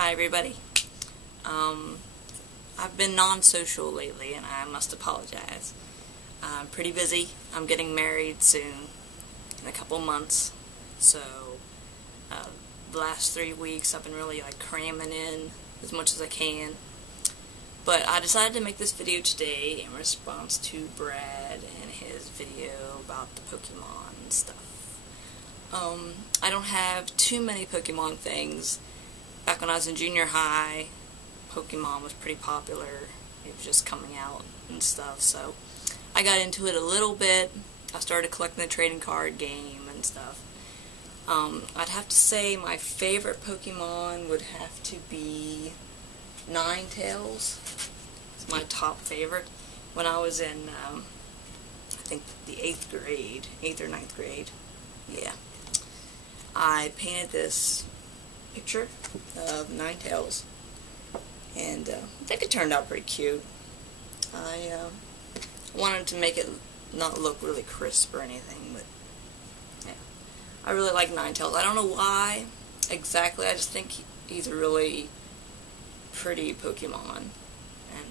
Hi everybody. I've been non-social lately and I must apologize. I'm pretty busy. I'm getting married soon, in a couple months, so the last 3 weeks I've been really cramming in as much as I can. But I decided to make this video today in response to Brad and his video about the Pokemon and stuff. I don't have too many Pokemon things. Back when I was in junior high, Pokemon was pretty popular. It was just coming out and stuff, so I got into it a little bit. I started collecting the trading card game and stuff. I'd have to say my favorite Pokemon would have to be Ninetales. It's my top favorite. When I was in, I think the 8th grade, 8th or 9th grade, yeah, I painted this picture of Ninetales, and I think it turned out pretty cute. I wanted to make it not look really crisp or anything, but yeah, I really like Ninetales. I don't know why exactly, I just think he's a really pretty Pokemon, and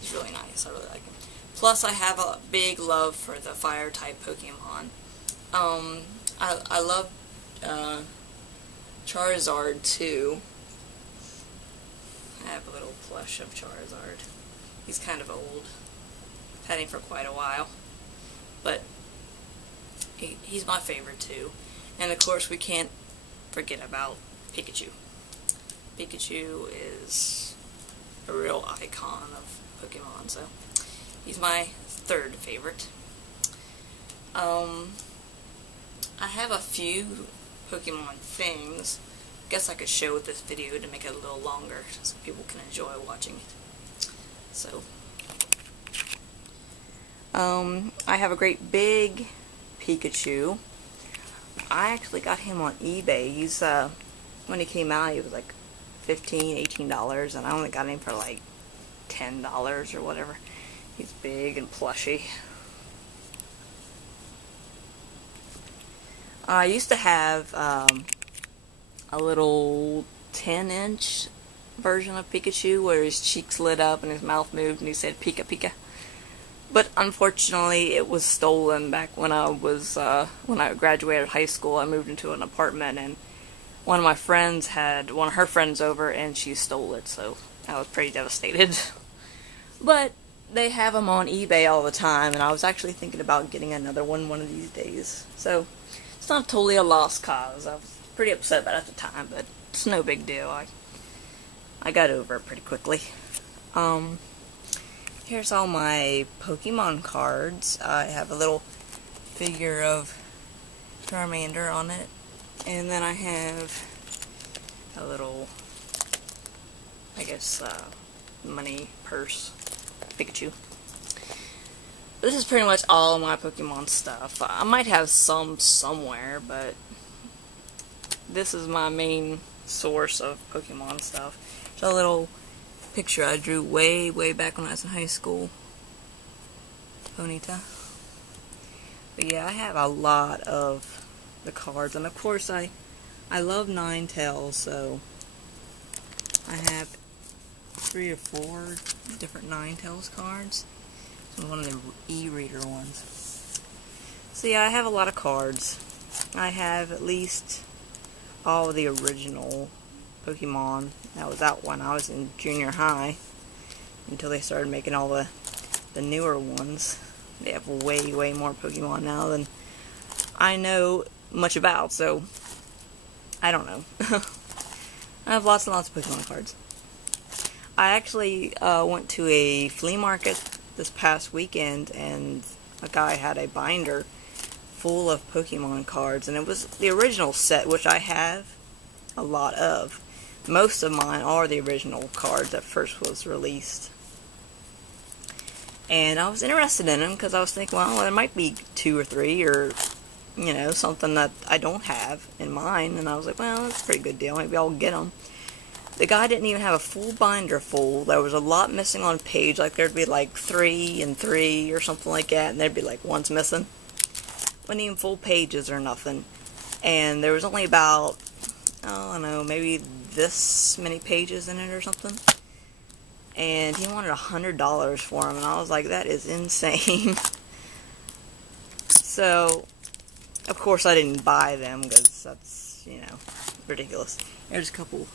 he's really nice. I really like him. Plus, I have a big love for the fire-type Pokemon. I love Charizard too. I have a little plush of Charizard. He's kind of old. I've had him for quite a while, but he's my favorite too. And of course, we can't forget about Pikachu. Pikachu is a real icon of Pokemon, so he's my third favorite. I have a few Pokemon things. I guess I could show with this video to make it a little longer so people can enjoy watching it. So, I have a great big Pikachu. I actually got him on eBay. He's, when he came out, he was like $15, $18, and I only got him for like $10 or whatever. He's big and plushy. I used to have a little 10-inch version of Pikachu where his cheeks lit up and his mouth moved and he said Pika Pika. But unfortunately, it was stolen back when I was when I graduated high school. I moved into an apartment, and one of my friends had one of her friends over, and she stole it. So I was pretty devastated. But they have them on eBay all the time, and I was actually thinking about getting another one of these days. So it's not totally a lost cause. I was pretty upset about it at the time, but it's no big deal. I got over it pretty quickly. Here's all my Pokemon cards. I have a little figure of Charmander on it, and then I have a little, I guess, money purse Pikachu. This is pretty much all of my Pokemon stuff. I might have some somewhere, but this is my main source of Pokemon stuff. It's a little picture I drew way back when I was in high school. Ponyta. But yeah, I have a lot of the cards, and of course I love Ninetales, so I have 3 or 4 different Ninetales cards. This is one of the e-reader ones. So yeah, I have a lot of cards. I have at least all of the original Pokemon that was out when I was in junior high, until they started making all the newer ones. They have way more Pokemon now than I know much about, so I don't know. I have lots and lots of Pokemon cards. I actually went to a flea market this past weekend, and a guy had a binder full of Pokemon cards, and it was the original set, which I have a lot of. Most of mine are the original cards that first was released. And I was interested in them because I was thinking, well, there might be 2 or 3, or, you know, something that I don't have in mine. And I was like, well, that's a pretty good deal. Maybe I'll get them. The guy didn't even have a full binder full. There was a lot missing on page. Like, there'd be like 3 and 3 or something like that. And there'd be like one's missing. Wasn't even full pages or nothing. And there was only about, I don't know, maybe this many pages in it or something. And he wanted $100 for them, and I was like, that is insane. So, of course I didn't buy them, because that's, you know, ridiculous. There's a couple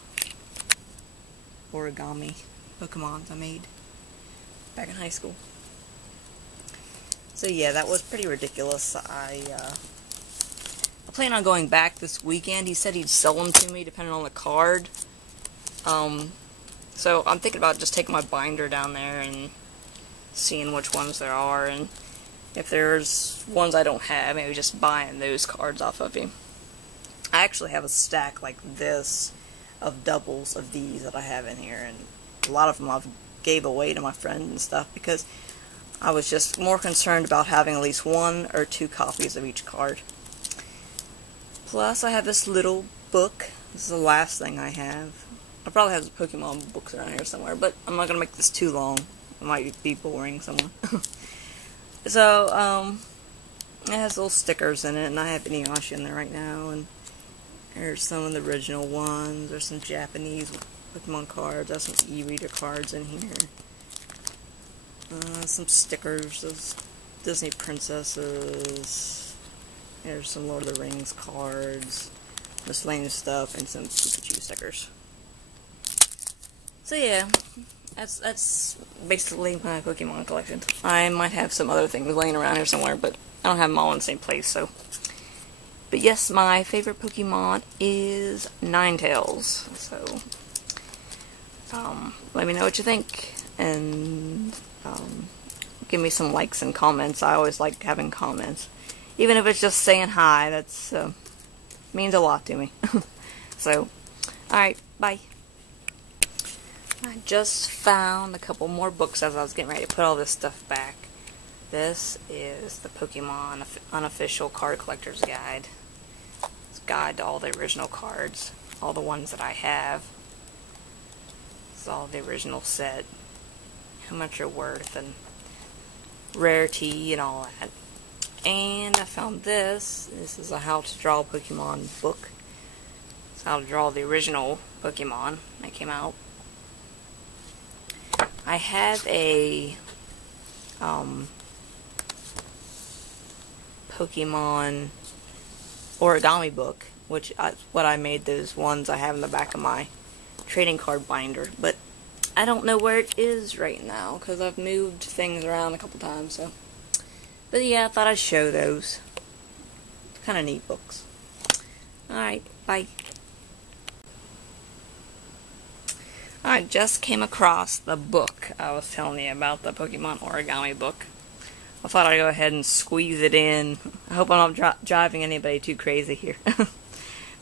origami Pokemons I made back in high school. So yeah, that was pretty ridiculous. I plan on going back this weekend. He said he'd sell them to me depending on the card. So I'm thinking about just taking my binder down there and seeing which ones there are, and if there's ones I don't have, maybe just buying those cards off of him. I actually have a stack like this of doubles of these that I have in here, and a lot of them I've gave away to my friends and stuff because I was just more concerned about having at least 1 or 2 copies of each card. Plus, I have this little book. This is the last thing I have. I probably have the Pokemon books around here somewhere, but I'm not going to make this too long. It might be boring someone. So, it has little stickers in it, and I have Inuyasha in there right now, and there's some of the original ones. There's some Japanese Pokemon cards. There's some e-reader cards in here. Some stickers of Disney princesses. There's some Lord of the Rings cards, miscellaneous stuff, and some Pikachu stickers. So yeah, that's basically my Pokemon collection. I might have some other things laying around here somewhere, but I don't have them all in the same place, so. But yes, my favorite Pokemon is Ninetales. So, let me know what you think, and give me some likes and comments. I always like having comments. Even if it's just saying hi, that's means a lot to me. So, alright, bye. I just found a couple more books as I was getting ready to put all this stuff back. This is the Pokemon Unofficial Card Collector's Guide. It's a guide to all the original cards, all the ones that I have. It's all the original set, how much they're worth, and rarity, and all that. And I found this. This is a how to draw Pokemon book. It's how to draw the original Pokemon that came out. I have a Pokemon origami book, which is what I made those ones I have in the back of my trading card binder, but I don't know where it is right now because I've moved things around a couple times. So, but yeah, I thought I'd show those. Kind of neat books. Alright, bye. I just came across the book I was telling you about, the Pokemon origami book. I thought I'd go ahead and squeeze it in. I hope I'm not driving anybody too crazy here.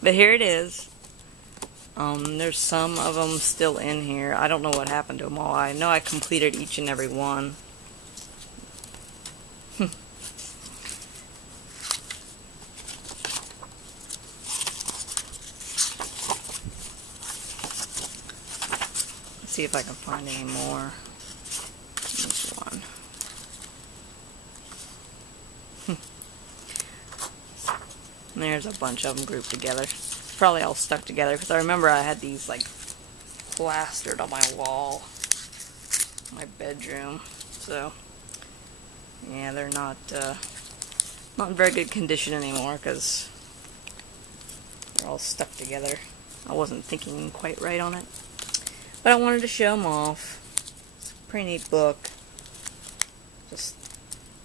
But here it is. There's some of them still in here. I don't know what happened to them all. I know I completed each and every one. See if I can find any more. This one. And there's a bunch of them grouped together. Probably all stuck together because I remember I had these like plastered on my wall, my bedroom. So yeah, they're not in very good condition anymore because they're all stuck together. I wasn't thinking quite right on it. But I wanted to show them off. It's a pretty neat book. Just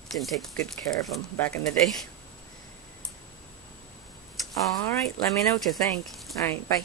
didn't take good care of them back in the day. Alright, let me know what you think. Alright, bye.